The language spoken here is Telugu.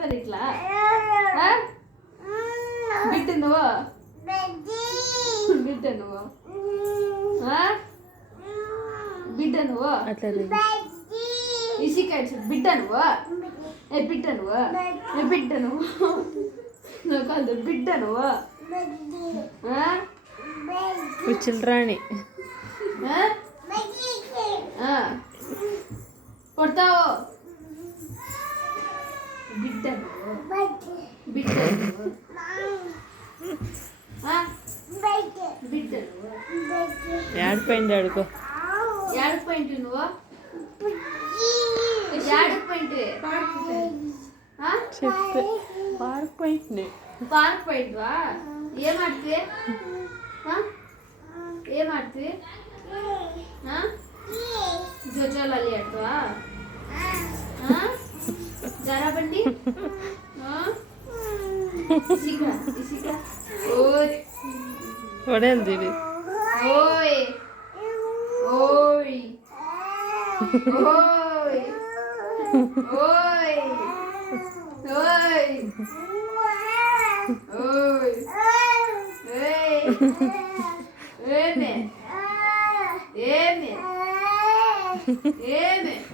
ಮಾಡ್ತಾರೆ ಇಟ್ಲಾ ಬಿಟ್ಟು నువ్వు బిడ్డ నువ్వు బిడ్డ నువ్వు ఇసికాయ బిడ్డ నువ్వు బిడ్డ నువ్వు బిడ్డ నువ్వు నాకు బిడ్డ నువ్వు చిల్రాణి కొడతావు బిడ్డ నువ్వు బిడ్డ నువ్వు బిడ్డ నువ్వు ఏడిపోయింది అడుకో ఏడిపోయింటి నువ్వు ఏడిపోయింటి చెప్పే పార్క్ పోయింది ಪಾರ್ಕ್ ಹೋಯ್ದ್ವಾ ಏನ್ ಮಾಡ್ತೀವಿ ಏನ್ ಮಾಡ್ತೀವಿ ಜೋಜೋಲಲ್ಲಿ ಆಡ್ವಾ ಜಾರ ಬಂಡಿ ಇಸಿಕ ಓಯ್ ಹೊಡೆಯಲ್ದಿರಿ ಓಯ್ ಓಯ್ ಓಯ್ ಓಯ್ ಓಯ್ Oi. Ei. Ei, man. Ei, man. Ei, man.